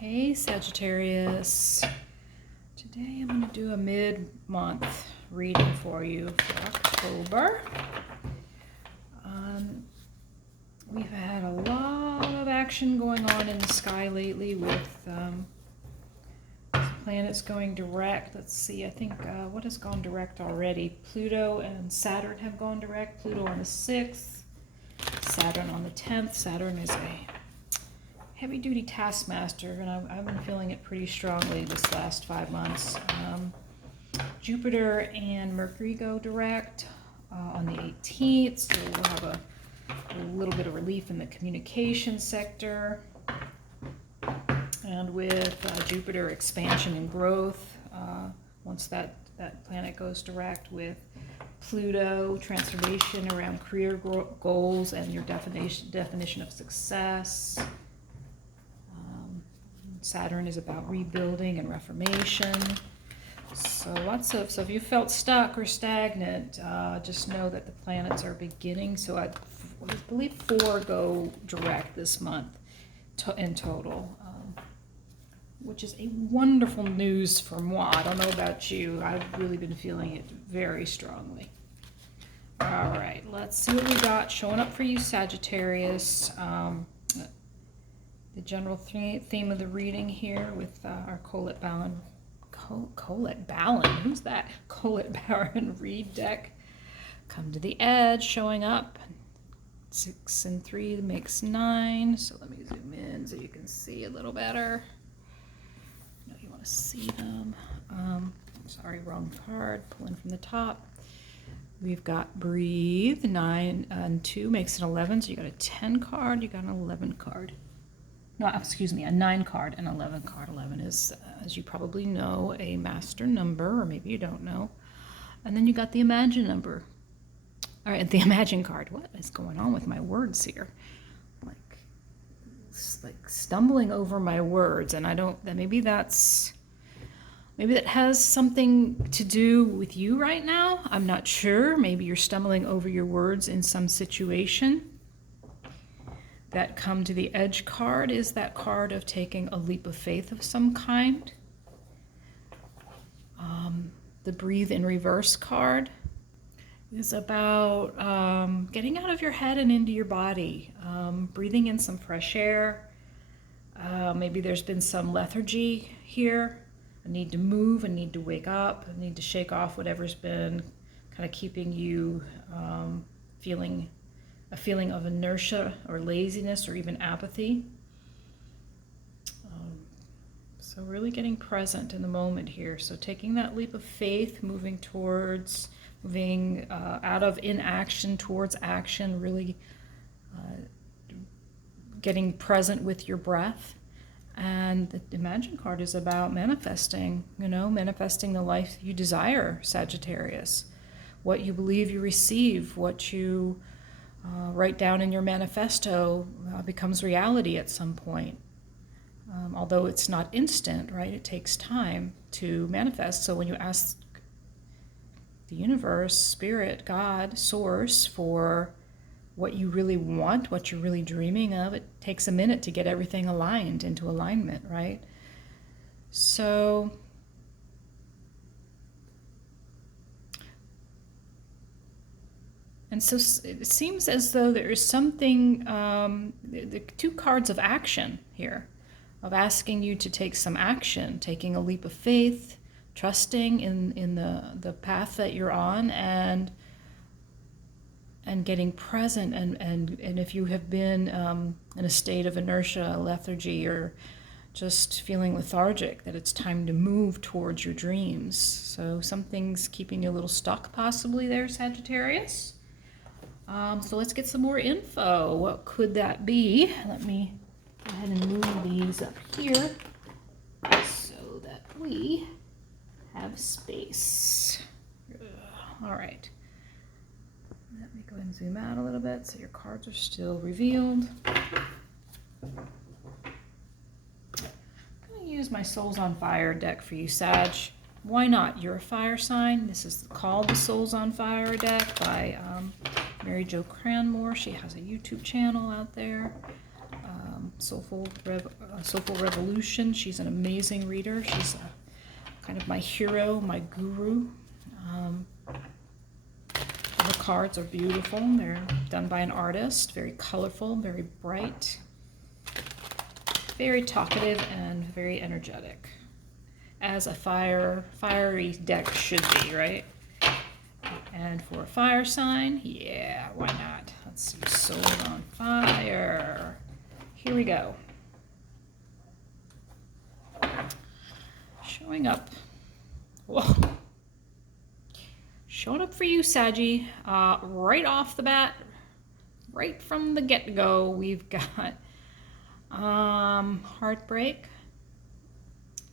Hey Sagittarius, today I'm going to do a mid-month reading for you for October. We've had a lot of action going on in the sky lately with planets going direct. Let's see, I think what has gone direct already? Pluto and Saturn have gone direct. Pluto on the 6th, Saturn on the 10th. Saturn is a heavy-duty taskmaster, and I've been feeling it pretty strongly this last 5 months. Jupiter and Mercury go direct on the 18th, so we'll have a little bit of relief in the communication sector. And with Jupiter, expansion and growth, once that planet goes direct, with Pluto, transformation around career goals and your definition of success. Saturn is about rebuilding and reformation. So so if you felt stuck or stagnant, just know that the planets are beginning. So I believe 4 go direct this month in total, which is a wonderful news for moi. I don't know about you. I've really been feeling it very strongly. All right, let's see what we got showing up for you, Sagittarius. The general theme of the reading here with our Colette Ballin. Colette Ballin? Who's that? Colette Ballin read deck. Come to the edge, showing up. 6 and 3 makes 9. So let me zoom in so you can see a little better. I know you want to see them. Sorry, wrong card. Pulling from the top. We've got breathe. 9 and 2 makes an 11. So you got a 10 card. You got an 11 card. No, excuse me, a 9 card and 11 card. 11 is, as you probably know, a master number, or maybe you don't know. And then you got the imagine number. All right, the imagine card. What is going on with my words here? Like stumbling over my words, and I don't. Maybe that has something to do with you right now. I'm not sure. Maybe you're stumbling over your words in some situation. That come to the edge card is that card of taking a leap of faith of some kind. The breathe in reverse card is about getting out of your head and into your body, breathing in some fresh air. Maybe there's been some lethargy here, a need to move, a need to wake up, a need to shake off whatever's been kind of keeping you feeling a feeling of inertia or laziness or even apathy. So really getting present in the moment here. So taking that leap of faith, moving out of inaction towards action, really getting present with your breath. And the Imagine card is about manifesting, manifesting the life you desire, Sagittarius. What you believe you receive, what you write down in your manifesto becomes reality at some point. Although it's not instant, right? It takes time to manifest. So when you ask the universe, spirit, God, source for what you really want, what you're really dreaming of, it takes a minute to get everything aligned into alignment, right? So and so it seems as though there is something, the 2 cards of action here, of asking you to take some action, taking a leap of faith, trusting in the path that you're on, and getting present. And if you have been in a state of inertia, lethargy, or just feeling lethargic, that it's time to move towards your dreams. So something's keeping you a little stuck possibly there, Sagittarius. So let's get some more info. What could that be? Let me go ahead and move these up here so that we have space. All right. Let me go ahead and zoom out a little bit so your cards are still revealed. I'm going to use my Souls on Fire deck for you, Sag. Why not? You're a fire sign. This is called the Souls on Fire deck by Mary Jo Cranmore. She has a YouTube channel out there. Soulful Revolution. She's an amazing reader. She's kind of my hero, my guru. The cards are beautiful. They're done by an artist, very colorful, very bright, very talkative, and very energetic, as a fiery deck should be, right? And for a fire sign, yeah, why not? Let's see, Soul on Fire. Here we go. Showing up. Whoa. Showing up for you, Saggy. Right off the bat, right from the get-go, we've got heartbreak.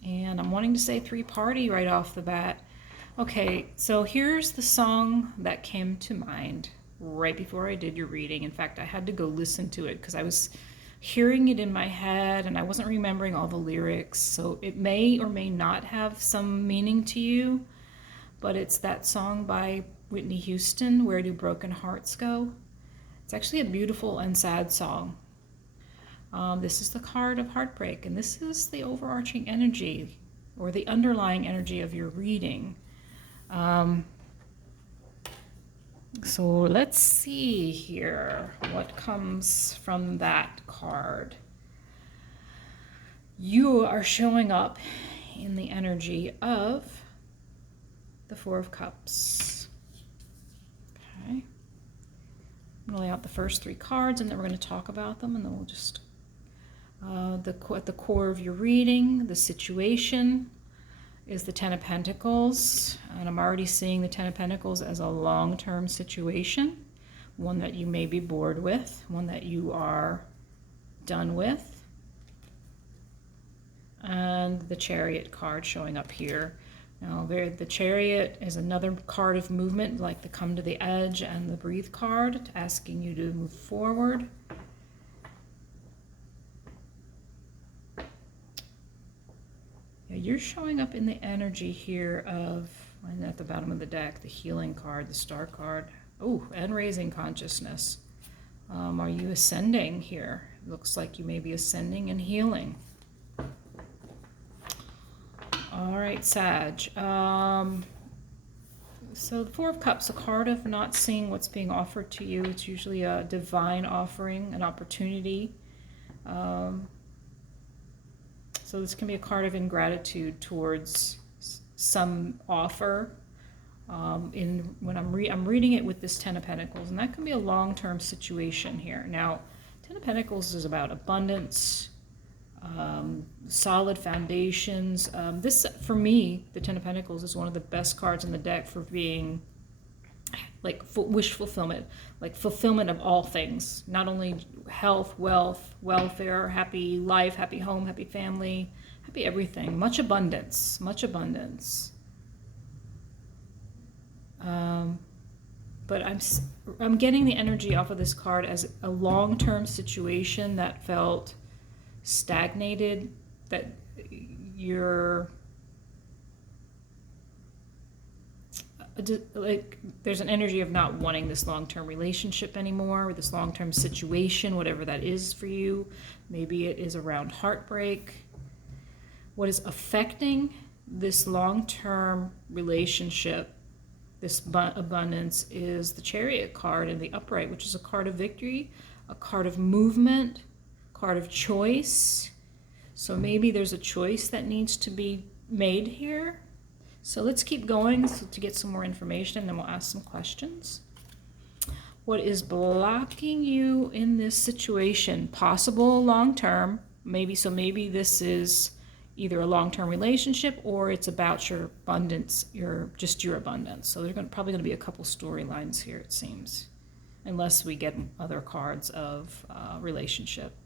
And I'm wanting to say 3-party right off the bat. Okay, so here's the song that came to mind right before I did your reading. In fact, I had to go listen to it because I was hearing it in my head and I wasn't remembering all the lyrics. So it may or may not have some meaning to you, but it's that song by Whitney Houston, Where Do Broken Hearts Go? It's actually a beautiful and sad song. This is the card of heartbreak, and this is the overarching energy or the underlying energy of your reading. So let's see here what comes from that card. You are showing up in the energy of the Four of Cups. Okay. I'm going to lay out the first 3 cards and then we're going to talk about them, and then we'll just at the core of your reading, the situation is the Ten of Pentacles, and I'm already seeing the Ten of Pentacles as a long-term situation, one that you may be bored with, one that you are done with. And the Chariot card showing up here. Now, the Chariot is another card of movement, like the Come to the Edge and the Breathe card, asking you to move forward. Yeah, you're showing up in the energy here of, and at the bottom of the deck, the Healing card, the Star card. Oh, and raising consciousness. Are you ascending here? Looks like you may be ascending and healing. All right, Sag. So the Four of Cups, a card of not seeing what's being offered to you. It's usually a divine offering, an opportunity. So this can be a card of ingratitude towards some offer. When I'm reading it with this Ten of Pentacles, and that can be a long-term situation here. Now, Ten of Pentacles is about abundance, solid foundations. This, for me, the Ten of Pentacles is one of the best cards in the deck for being like wish fulfillment, like fulfillment of all things, not only health, wealth, welfare, happy life, happy home, happy family, happy everything, much abundance, much abundance. But I'm getting the energy off of this card as a long-term situation that felt stagnated, that you're like there's an energy of not wanting this long-term relationship anymore, or this long-term situation, whatever that is for you. Maybe it is around heartbreak. What is affecting this long-term relationship, this abundance, is the Chariot card in the upright, which is a card of victory, a card of movement, card of choice. So maybe there's a choice that needs to be made here. So let's keep going to get some more information, and then we'll ask some questions. What is blocking you in this situation? Possible long-term, maybe. So maybe this is either a long-term relationship or it's about your abundance, your abundance. So there's probably going to be a couple storylines here, it seems, unless we get other cards of relationship.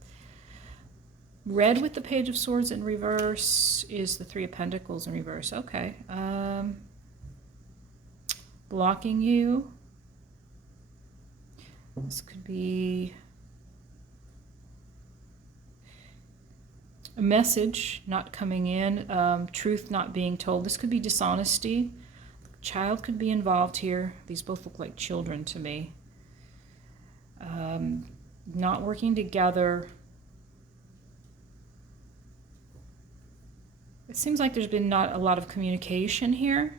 Red with the Page of Swords in reverse is the Three of Pentacles in reverse. Okay. Blocking you. This could be a message not coming in, truth not being told. This could be dishonesty. Child could be involved here. These both look like children to me. Not working together. It seems like there's been not a lot of communication here.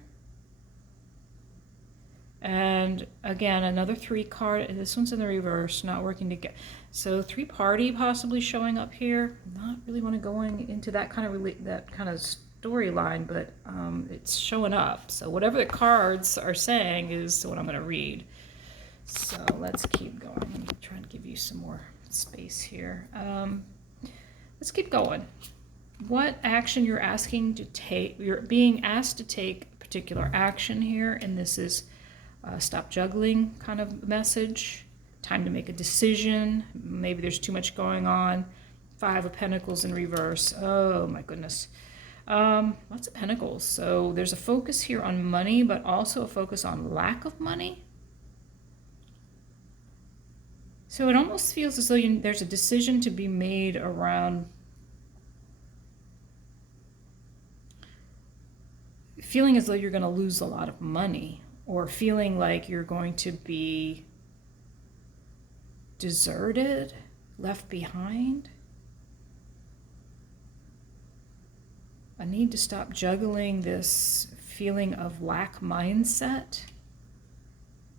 And again, another 3 card. This one's in the reverse, not working together. So 3 party possibly showing up here. Not really want to go into that kind of storyline, but it's showing up. So whatever the cards are saying is what I'm going to read. So let's keep going. I'm trying to give you some more space here. Let's keep going. What action you're asking to take? You're being asked to take a particular action here, and this is stop juggling kind of message. Time to make a decision. Maybe there's too much going on. 5 of Pentacles in reverse. Oh my goodness. Lots of Pentacles. So there's a focus here on money, but also a focus on lack of money. So it almost feels as though there's a decision to be made around feeling as though you're going to lose a lot of money, or feeling like you're going to be deserted, left behind. I need to stop juggling this feeling of lack mindset.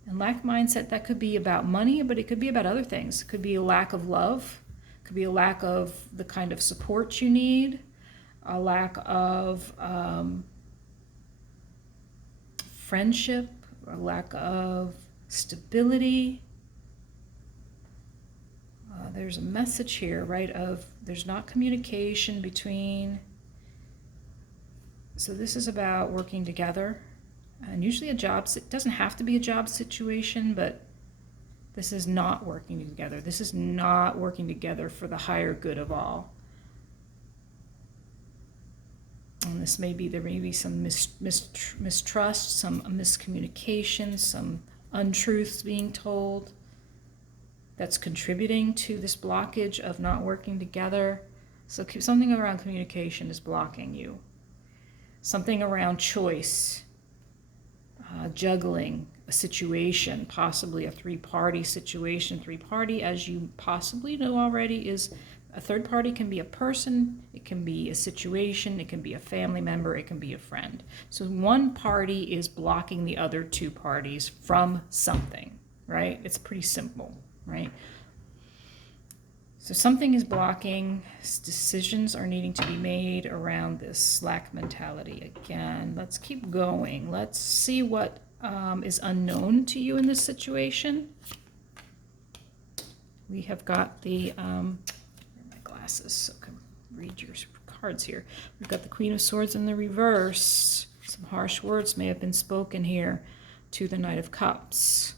And lack mindset, that could be about money, but it could be about other things. It could be a lack of love. It could be a lack of the kind of support you need. A lack of friendship. A lack of stability. There's a message here, right, of there's not communication between. So this is about working together. And usually it doesn't have to be a job situation, but this is not working together. This is not working together for the higher good of all. And this may be, there may be some mistrust, some miscommunication, some untruths being told that's contributing to this blockage of not working together. So something around communication is blocking you. Something around choice. Juggling a situation, possibly a 3-party situation. 3-party, as you possibly know already, is a 3rd party. Can be a person, it can be a situation, it can be a family member, it can be a friend. So one party is blocking the other 2 parties from something, right? It's pretty simple, right? So something is blocking, decisions are needing to be made around this slack mentality. Again, let's keep going. Let's see what is unknown to you in this situation. We have got the, my glasses, so I can read your cards here. We've got the Queen of Swords in the reverse. Some harsh words may have been spoken here to the Knight of Cups.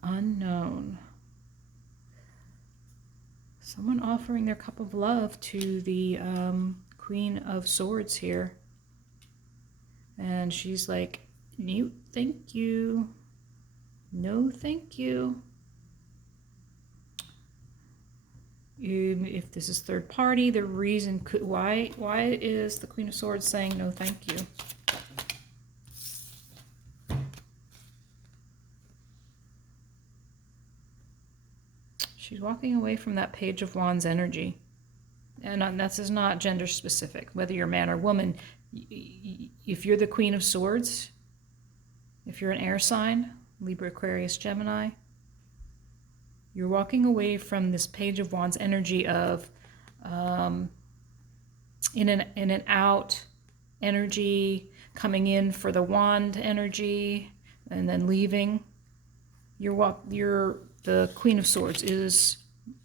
Unknown. Someone offering their cup of love to the Queen of Swords here. And she's like, no, thank you. No, thank you. If this is 3rd party, the reason why is the Queen of Swords saying no, thank you? She's walking away from that Page of Wands energy. And this is not gender specific, whether you're man or woman. If you're the Queen of Swords, if you're an air sign, Libra, Aquarius, Gemini, you're walking away from this Page of Wands energy of in and out energy, coming in for the wand energy, and then leaving. The Queen of Swords is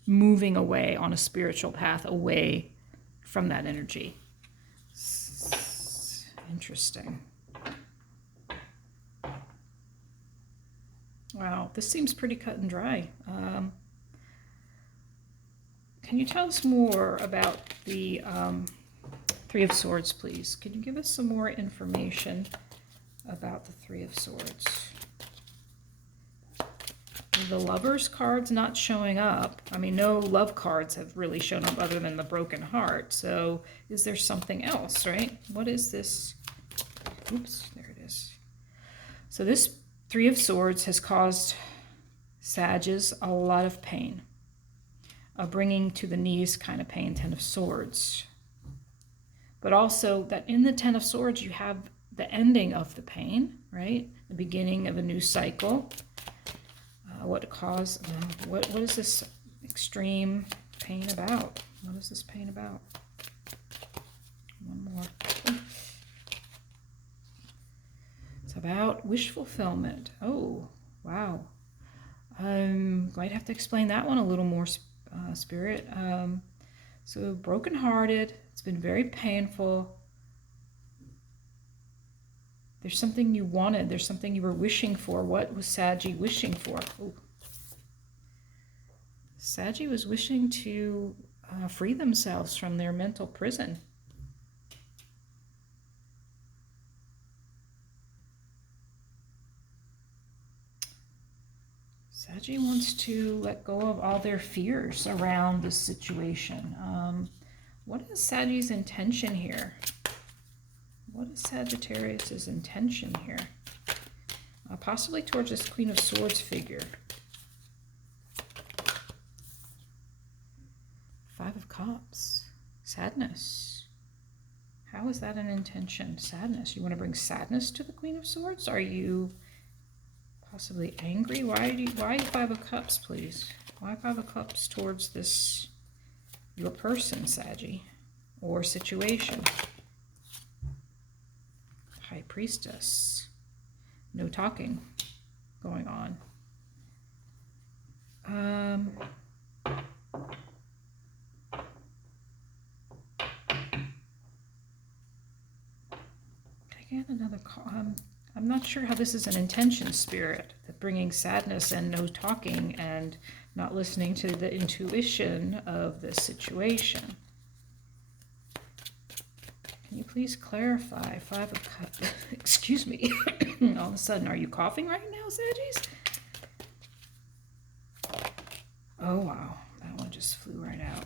moving away on a spiritual path away from that energy. Interesting. Wow, this seems pretty cut and dry. Can you tell us more about the 3 of Swords, please? Can you give us some more information about the 3 of Swords? The Lovers card's not showing up. I mean, no love cards have really shown up other than the Broken Heart. So is there something else, right? What is this? Oops, there it is. So this 3 of Swords has caused Sages a lot of pain. a bringing to the knees kind of pain, Ten of Swords. But also that in the Ten of Swords, you have the ending of the pain, right? The beginning of a new cycle. What is this extreme pain about? What is this pain about? One more. It's about wish fulfillment. Oh, wow. Might have to explain that one a little more, Spirit. So brokenhearted. It's been very painful. There's something you wanted. There's something you were wishing for. What was Saggy wishing for? Ooh. Saggy was wishing to free themselves from their mental prison. Saggy wants to let go of all their fears around this situation. What is Saggy's intention here? What is Sagittarius' intention here? Possibly towards this Queen of Swords figure. Five of Cups. Sadness. How is that an intention? Sadness. You want to bring sadness to the Queen of Swords? Are you possibly angry? Why Five of Cups, please? Why Five of Cups towards this, your person, Saggy, or situation? High Priestess. No talking going on. Again, another call. I'm not sure how this is an intention, Spirit, that bringing sadness and no talking and not listening to the intuition of this situation. Can you please clarify? Five of Cups. Excuse me. All of a sudden, are you coughing right now, Saggies? Oh, wow. That one just flew right out.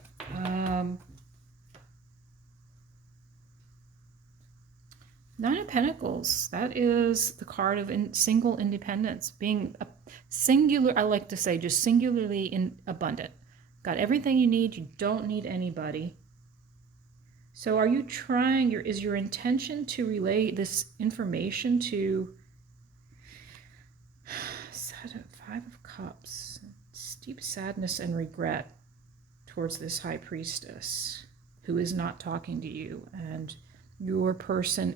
Nine of Pentacles. That is the card of single independence. Being a singular, I like to say, just singularly abundant. Got everything you need. You don't need anybody. So are you trying, is your intention to relay this information to Five of Cups, deep sadness and regret towards this High Priestess who is not talking to you, and your person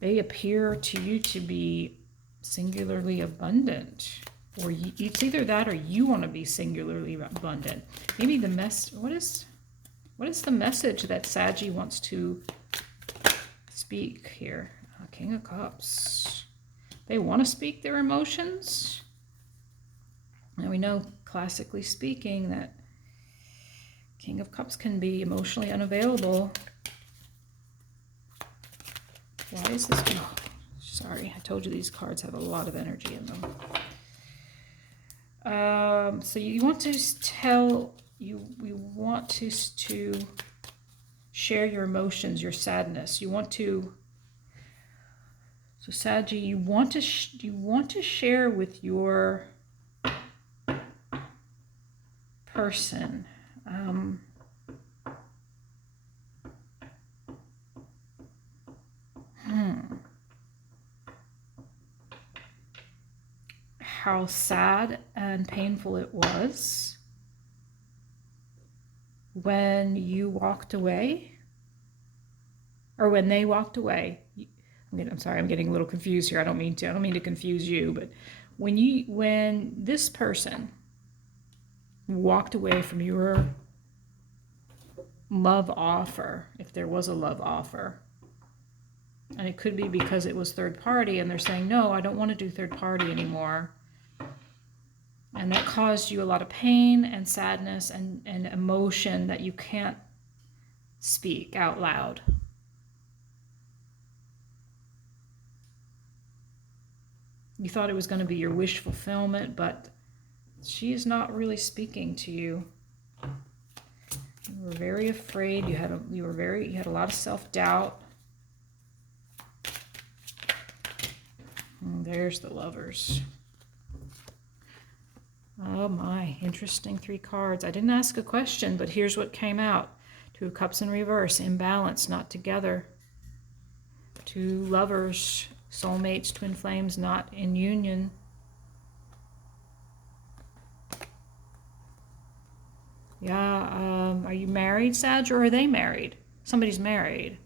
they appear to you to be singularly abundant, or it's either that or you want to be singularly abundant. Maybe what is the message that Saggy wants to speak here? King of Cups. They want to speak their emotions. Now we know, classically speaking, that King of Cups can be emotionally unavailable. Why is this? Oh, sorry, I told you these cards have a lot of energy in them. So you want to tell... You want to share your emotions, your sadness. You want to, so Saggy, you want to share with your person. How sad and painful it was when you walked away, or when they walked away. I'm sorry, I'm getting a little confused here. I don't mean to confuse you, but when this person walked away from your love offer, if there was a love offer, and it could be because it was third party and they're saying, no, I don't want to do third party anymore. And that caused you a lot of pain and sadness and emotion that you can't speak out loud. You thought it was going to be your wish fulfillment, but she is not really speaking to you. You were very afraid. You had a lot of self-doubt. And there's the Lovers. Oh my, interesting 3 cards. I didn't ask a question, but here's what came out. 2 of Cups in reverse, imbalance, not together. 2 lovers, soulmates, twin flames, not in union. Yeah, are you married, Sag, or are they married? Somebody's married.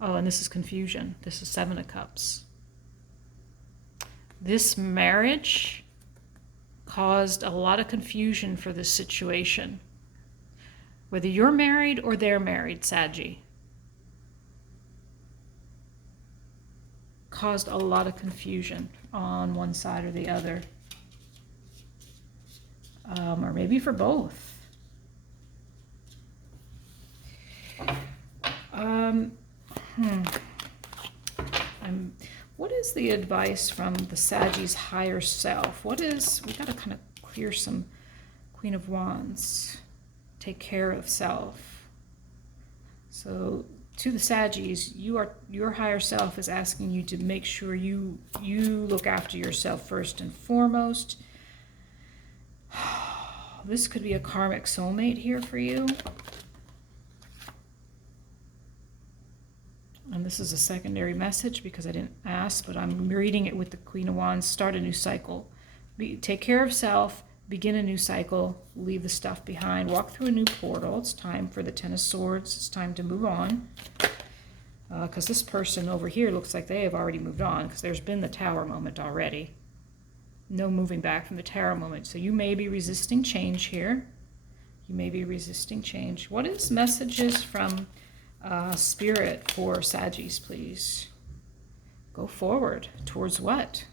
Oh, and this is confusion. This is 7 of Cups. This marriage caused a lot of confusion for this situation. Whether you're married or they're married, Saggy, caused a lot of confusion on one side or the other. Or maybe for both. What is the advice from the Saggie's higher self? We got to kind of clear some Queen of Wands. Take care of self. So to the Saggies, your higher self is asking you to make sure you look after yourself first and foremost. This could be a karmic soulmate here for you. And this is a secondary message because I didn't ask, but I'm reading it with the Queen of Wands. Start a new cycle. Take care of self, begin a new cycle, leave the stuff behind, walk through a new portal. It's time for the Ten of Swords. It's time to move on. Because this person over here looks like they have already moved on, because there's been the Tower moment already. No moving back from the Tower moment. So you may be resisting change here. You may be resisting change. What is messages from Spirit for Saggies, please? Go forward. Towards what?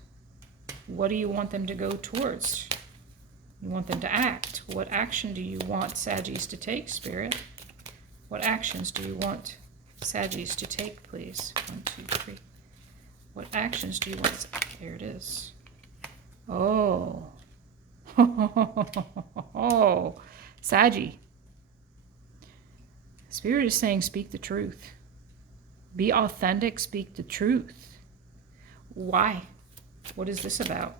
What do you want them to go towards? You want them to act. What action do you want Saggies to take, Spirit? What actions do you want Saggies to take, please? 1, 2, 3. What actions do you want? There it is. Oh. Oh. Saggy. Spirit is saying, speak the truth. Be authentic, speak the truth. Why? What is this about?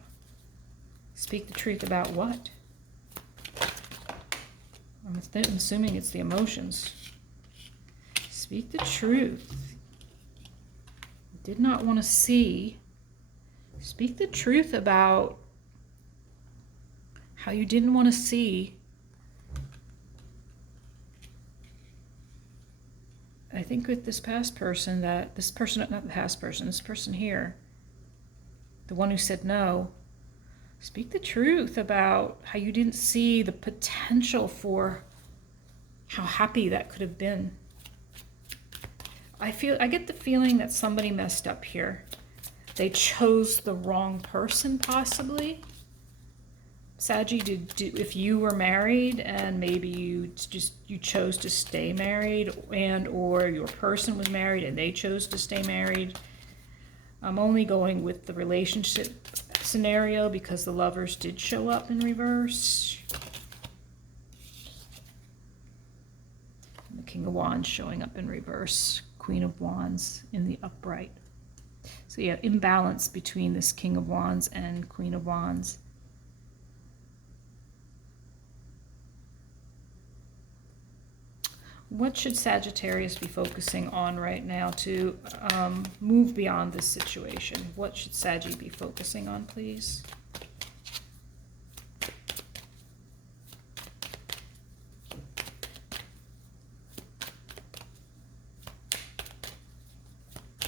Speak the truth about what? I'm assuming it's the emotions. Speak the truth. Did not want to see. Speak the truth about how you didn't want to see. I think with this past person, not the past person, this person here, the one who said no, speak the truth about how you didn't see the potential for how happy that could have been. I get the feeling that somebody messed up here. They chose the wrong person, possibly. Saggy, if you were married and maybe you chose to stay married, and or your person was married and they chose to stay married. I'm only going with the relationship scenario because the lovers did show up in reverse. And the King of Wands showing up in reverse. Queen of Wands in the upright. So yeah, imbalance between this King of Wands and Queen of Wands. What should Sagittarius be focusing on right now to move beyond this situation? What should Saggy be focusing on, please?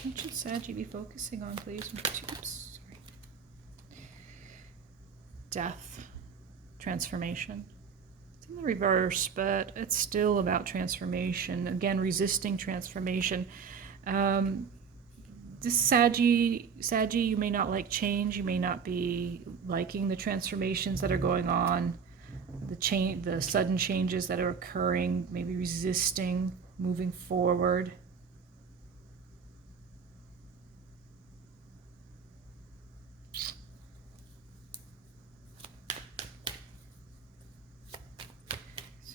What should Saggy be focusing on, please? Oops, sorry. Death, transformation. It's in the reverse, but it's still about transformation. Again, resisting transformation. This Saggy, you may not like change. You may not be liking the transformations that are going on, the sudden changes that are occurring. Maybe resisting moving forward.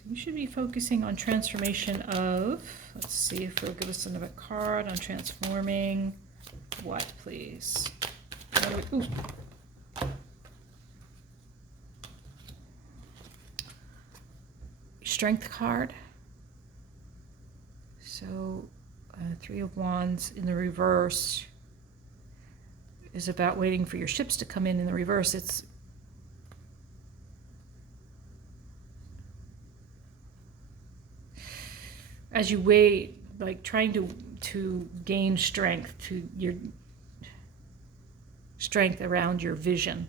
You should be focusing on transformation of, let's see if it'll give us another card on transforming what, please? Ooh. Strength card. So, Three of Wands in the reverse is about waiting for your ships to come in the reverse. It's as you wait, like trying to gain strength, to your strength around your vision.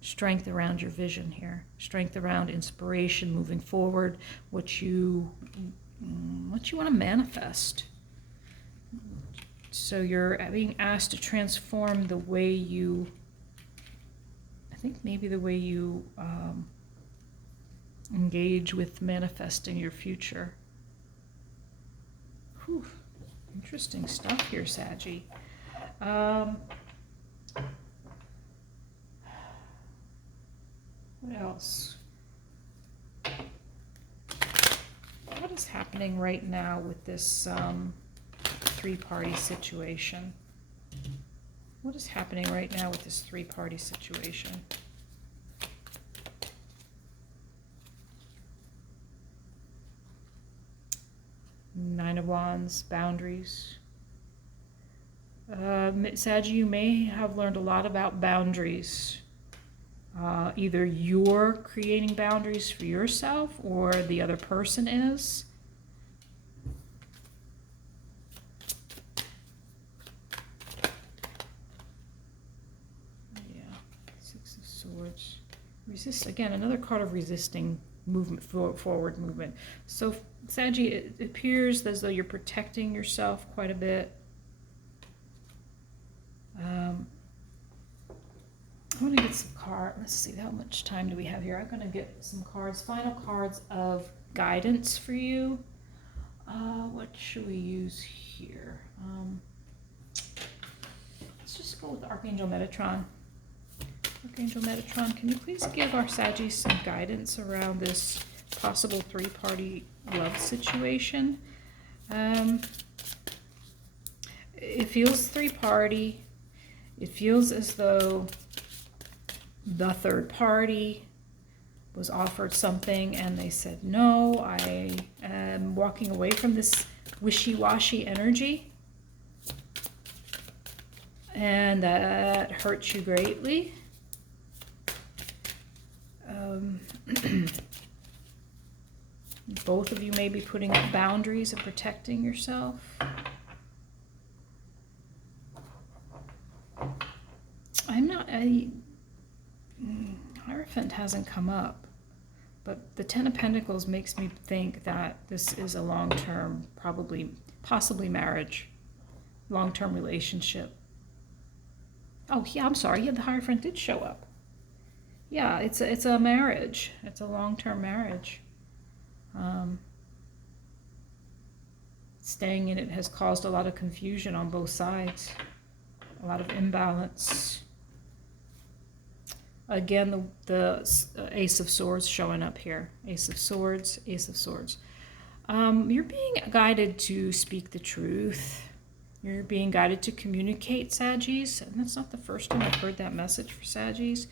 Strength around your vision here. Strength around inspiration, moving forward, what you want to manifest. So you're being asked to transform the way you, I think maybe the way you engage with manifesting your future. Whew. Interesting stuff here, Saggy. What else? What is happening right now with this three-party situation? What is happening right now with this three-party situation? Nine of Wands, boundaries. Saggy, you may have learned a lot about boundaries. Either you're creating boundaries for yourself or the other person is. Yeah, Six of Swords. Resist, again, another card of resisting movement, forward movement. So, Saggy, it appears as though you're protecting yourself quite a bit. I want to get some cards. Let's see, how much time do we have here? I'm going to get some cards, final cards of guidance for you. What should we use here? Let's just go with Archangel Metatron. Archangel Metatron, can you please give our Saggies some guidance around this possible three-party love situation? It feels three-party. It feels as though the third party was offered something and they said, no, I am walking away from this wishy-washy energy. And that hurts you greatly. Both of you may be putting up boundaries and protecting yourself. Hierophant hasn't come up, but the Ten of Pentacles makes me think that this is a long-term, possibly marriage, long-term relationship. Oh, yeah, I'm sorry. Yeah, the Hierophant did show up. Yeah, it's a marriage. It's a long-term marriage. Staying in it has caused a lot of confusion on both sides, a lot of imbalance. Again, the Ace of Swords showing up here. Ace of Swords, Ace of Swords. You're being guided to speak the truth. You're being guided to communicate, Saggies. And that's not the first time I've heard that message for Saggies.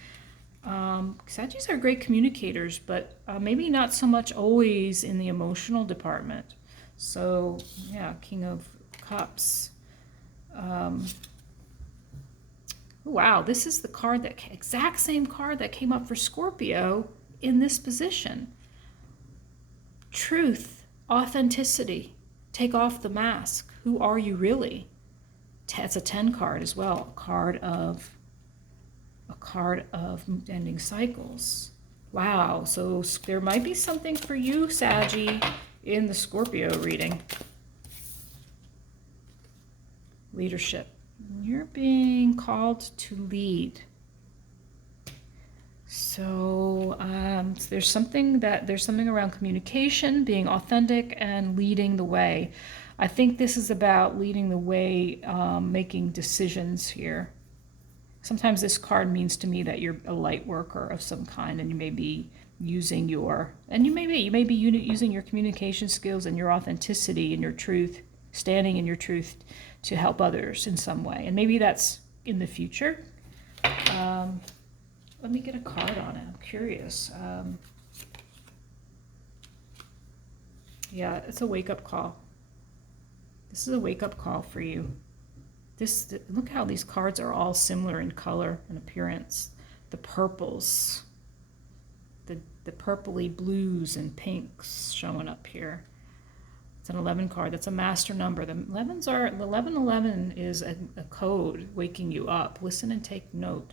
Saggies are great communicators, but maybe not so much always in the emotional department. So, yeah, King of Cups. Wow, this is the card exact same card that came up for Scorpio in this position. Truth, authenticity, take off the mask. Who are you really? It's a 10 card as well, a card of ending cycles. Wow, so there might be something for you, Saggy, in the Scorpio reading. Leadership. You're being called to lead. So there's something around communication, being authentic, and leading the way. I think this is about leading the way, making decisions here. Sometimes this card means to me that you're a light worker of some kind, and you may be using your communication skills and your authenticity and your truth, standing in your truth to help others in some way. And maybe that's in the future. Let me get a card on it. I'm curious. Yeah, it's a wake-up call. This is a wake-up call for you. Look how these cards are all similar in color and appearance. The purples, the purpley blues and pinks showing up here. It's an 11 card. That's a master number. The 1111 is a code waking you up. Listen and take note.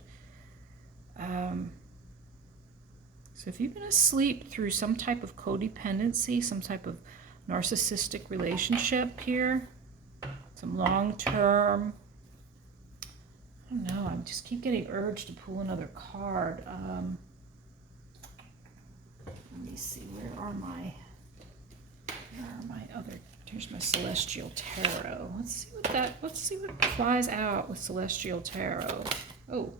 So if you've been asleep through some type of codependency, some type of narcissistic relationship here, some long-term, I don't know, I just keep getting urged to pull another card. Let me see, where are my other, here's my Celestial Tarot. Let's see what flies out with Celestial Tarot. Oh,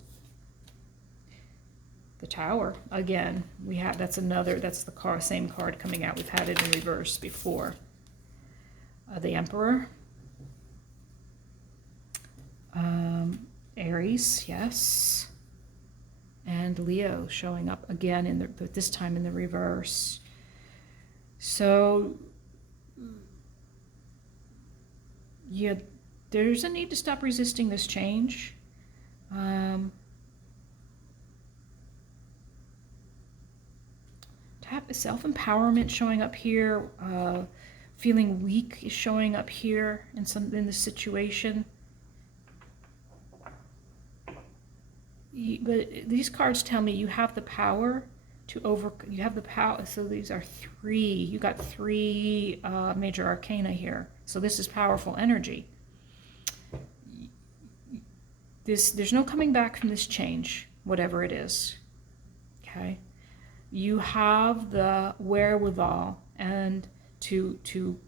the Tower again. That's the same card coming out. We've had it in reverse before. The Emperor, Aries, yes, and Leo showing up again but this time in the reverse. So yeah, there's a need to stop resisting this change. Self-empowerment showing up here. Feeling weak is showing up here in this situation. But these cards tell me you have the power you have the power. So these are you got three major arcana here. So this is powerful energy. There's no coming back from this change, whatever it is. Okay? You have the wherewithal and to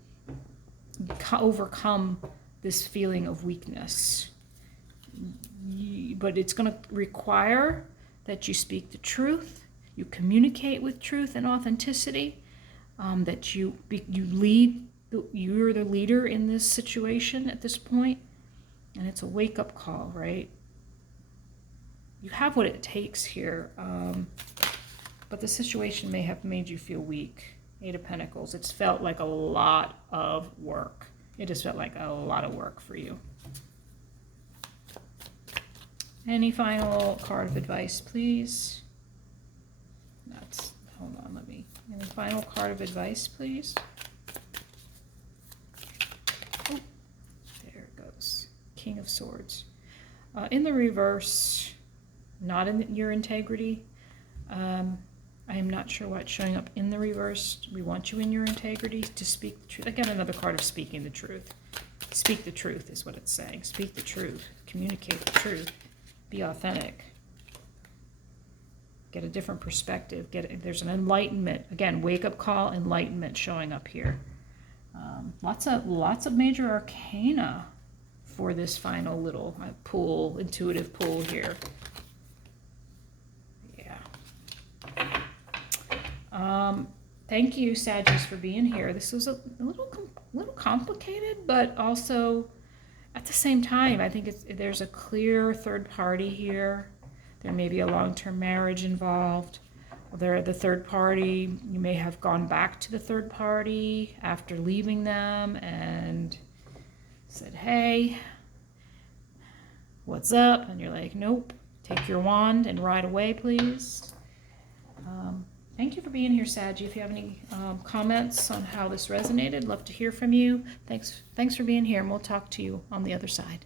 overcome this feeling of weakness. But it's going to require that you speak the truth, you communicate with truth and authenticity, that you lead. You're the leader in this situation at this point, and it's a wake-up call, right? You have what it takes here, but the situation may have made you feel weak. 8 of Pentacles. It's felt like a lot of work. It has felt like a lot of work for you. Any final card of advice, please? Hold on, any final card of advice, please? Oh, there it goes. King of Swords. In the reverse, not in your integrity. I am not sure what's showing up in the reverse. We want you in your integrity to speak the truth. Again, another card of speaking the truth. Speak the truth is what it's saying. Speak the truth. Communicate the truth. Be authentic. Get a different perspective. There's an enlightenment. Again, wake-up call, enlightenment showing up here. Lots of major arcana for this final little intuitive pull here. Thank you, Sagittarius, for being here. This was a little complicated, but also at the same time, I think there's a clear third party here. There may be a long-term marriage involved. The third party, you may have gone back to the third party after leaving them and said, hey, what's up? And you're like, nope, take your wand and ride away, please. Thank you for being here, Saggy. If you have any comments on how this resonated, love to hear from you. Thanks for being here, and we'll talk to you on the other side.